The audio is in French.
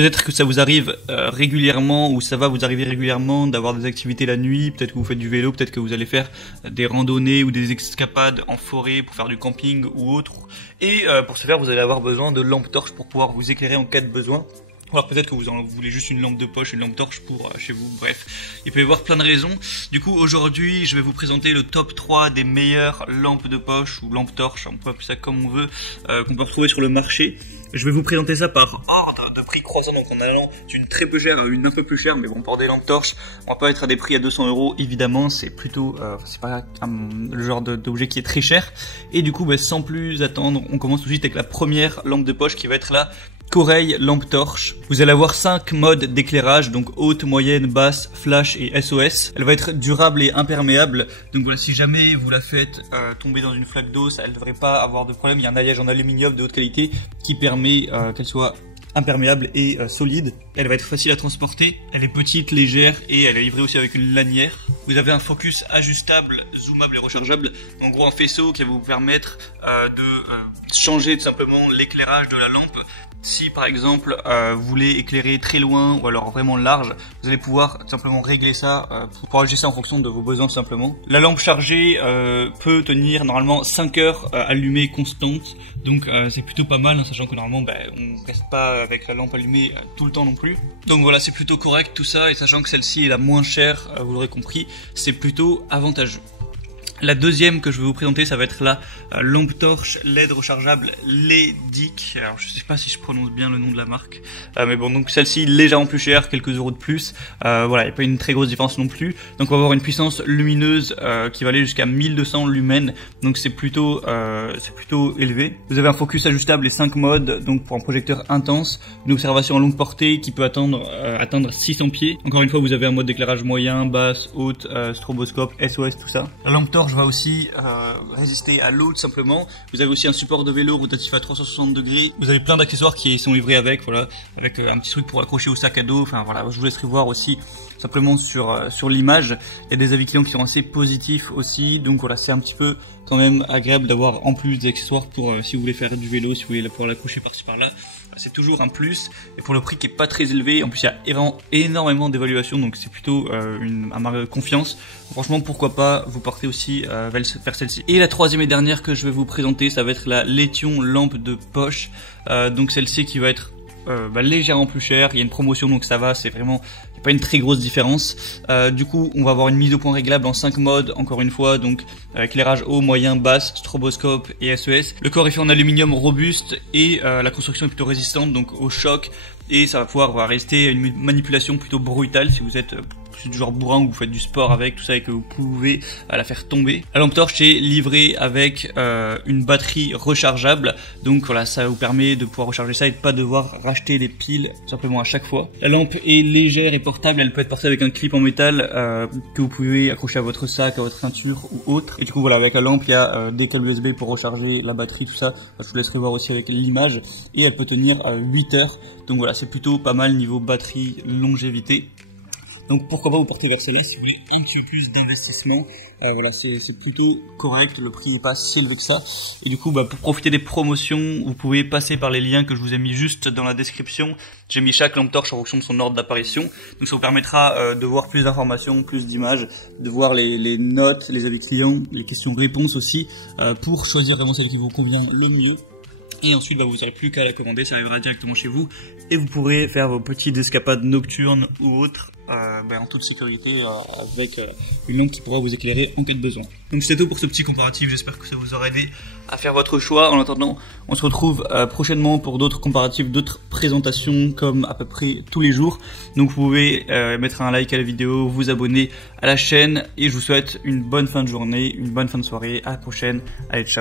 Peut-être que ça vous arrive régulièrement, ou ça va vous arriver régulièrement d'avoir des activités la nuit, peut-être que vous faites du vélo, peut-être que vous allez faire des randonnées ou des escapades en forêt pour faire du camping ou autre. Et pour ce faire, vous allez avoir besoin de lampes torches pour pouvoir vous éclairer en cas de besoin. Alors peut-être que vous voulez juste une lampe de poche, une lampe torche pour chez vous, bref. Il peut y avoir plein de raisons. Du coup, aujourd'hui, je vais vous présenter le top 3 des meilleures lampes de poche ou lampes torches, on peut appeler ça comme on veut, qu'on peut retrouver sur le marché. Je vais vous présenter ça par ordre de prix croissant, donc en allant d'une très peu chère à une un peu plus chère, mais bon, pour des lampes torches, on va pas être à des prix à 200 €, évidemment, c'est plutôt, c'est pas le genre d'objet qui est très cher. Et du coup, sans plus attendre, on commence tout de suite avec la première lampe de poche qui va être la Corel lampe torche. Vous allez avoir 5 modes d'éclairage, donc haute, moyenne, basse, flash et SOS. Elle va être durable et imperméable. Donc voilà, si jamais vous la faites tomber dans une flaque d'eau, elle ne devrait pas avoir de problème. Il y a un alliage en aluminium de haute qualité qui permet qu'elle soit imperméable et solide. Elle va être facile à transporter, elle est petite, légère et elle est livrée aussi avec une lanière. Vous avez un focus ajustable, zoomable et rechargeable. En gros, un faisceau qui va vous permettre de changer tout simplement l'éclairage de la lampe. Si par exemple vous voulez éclairer très loin ou alors vraiment large, vous allez pouvoir tout simplement régler ça pour ajuster ça en fonction de vos besoins tout simplement. La lampe chargée peut tenir normalement 5 heures allumée constante, donc c'est plutôt pas mal, hein, sachant que normalement on reste pas avec la lampe allumée tout le temps non plus. Donc voilà, c'est plutôt correct tout ça, et sachant que celle-ci est la moins chère, vous l'aurez compris, c'est plutôt avantageux. La deuxième que je vais vous présenter, ça va être la lampe torche LED rechargeable Ledic. Alors je sais pas si je prononce bien le nom de la marque, mais bon, donc celle-ci légèrement plus chère, quelques euros de plus. Voilà, il n'y a pas une très grosse différence non plus. Donc on va avoir une puissance lumineuse qui va aller jusqu'à 1200 lumens, donc c'est plutôt élevé. Vous avez un focus ajustable et 5 modes, donc pour un projecteur intense, une observation à longue portée qui peut atteindre 600 pieds. Encore une fois, vous avez un mode d'éclairage moyen, basse, haute, stroboscope, SOS, tout ça. La lampe torche va aussi résister à l'eau tout simplement. Vous avez aussi un support de vélo rotatif à 360 degrés. Vous avez plein d'accessoires qui sont livrés avec, voilà, avec un petit truc pour accrocher au sac à dos. Enfin voilà, je vous laisserai voir aussi simplement sur l'image. Il y a des avis clients qui sont assez positifs aussi, donc voilà, c'est un petit peu quand même agréable d'avoir en plus des accessoires pour si vous voulez faire du vélo, si vous voulez pouvoir l'accrocher par-ci par-là. C'est toujours un plus, et pour le prix qui est pas très élevé, en plus il y a vraiment énormément d'évaluations, donc c'est plutôt un marque de confiance. Franchement, pourquoi pas vous porter aussi vers celle-ci. Et la troisième et dernière que je vais vous présenter, ça va être la Letion lampe de poche. Donc celle-ci qui va être légèrement plus chère, il y a une promotion donc ça va, c'est vraiment, il n'y a pas une très grosse différence. Du coup on va avoir une mise au point réglable en 5 modes, encore une fois, donc éclairage haut, moyen, basse, stroboscope et SOS. Le corps est fait en aluminium robuste et la construction est plutôt résistante donc au choc, et ça va pouvoir rester une manipulation plutôt brutale si vous êtes du genre bourrin ou vous faites du sport avec tout ça et que vous pouvez la faire tomber. La lampe torche est livrée avec une batterie rechargeable, donc voilà, ça vous permet de pouvoir recharger ça et de pas devoir racheter des piles simplement à chaque fois. La lampe est légère et portable, elle peut être portée avec un clip en métal que vous pouvez accrocher à votre sac, à votre ceinture ou autre. Et du coup voilà, avec la lampe il y a des câbles USB pour recharger la batterie, tout ça, je vous laisserai voir aussi avec l'image, et elle peut tenir 8 heures, donc voilà, c'est plutôt pas mal niveau batterie, longévité. Donc pourquoi pas vous porter vers celle-là si vous voulez un petit peu plus d'investissement. Voilà, c'est plutôt correct, le prix n'est pas si élevé que ça. Et du coup, pour profiter des promotions, vous pouvez passer par les liens que je vous ai mis juste dans la description. J'ai mis chaque lampe torche en fonction de son ordre d'apparition. Donc ça vous permettra de voir plus d'informations, plus d'images, de voir les notes, les avis clients, les questions-réponses aussi, pour choisir vraiment celle qui vous convient le mieux. Et ensuite, vous n'aurez plus qu'à la commander, ça arrivera directement chez vous. Et vous pourrez faire vos petites escapades nocturnes ou autres en toute sécurité avec une lampe qui pourra vous éclairer en cas de besoin. Donc c'était tout pour ce petit comparatif, j'espère que ça vous aura aidé à faire votre choix. En attendant, on se retrouve prochainement pour d'autres comparatifs, d'autres présentations comme à peu près tous les jours. Donc vous pouvez mettre un like à la vidéo, vous abonner à la chaîne, et je vous souhaite une bonne fin de journée, une bonne fin de soirée. À la prochaine, allez, ciao.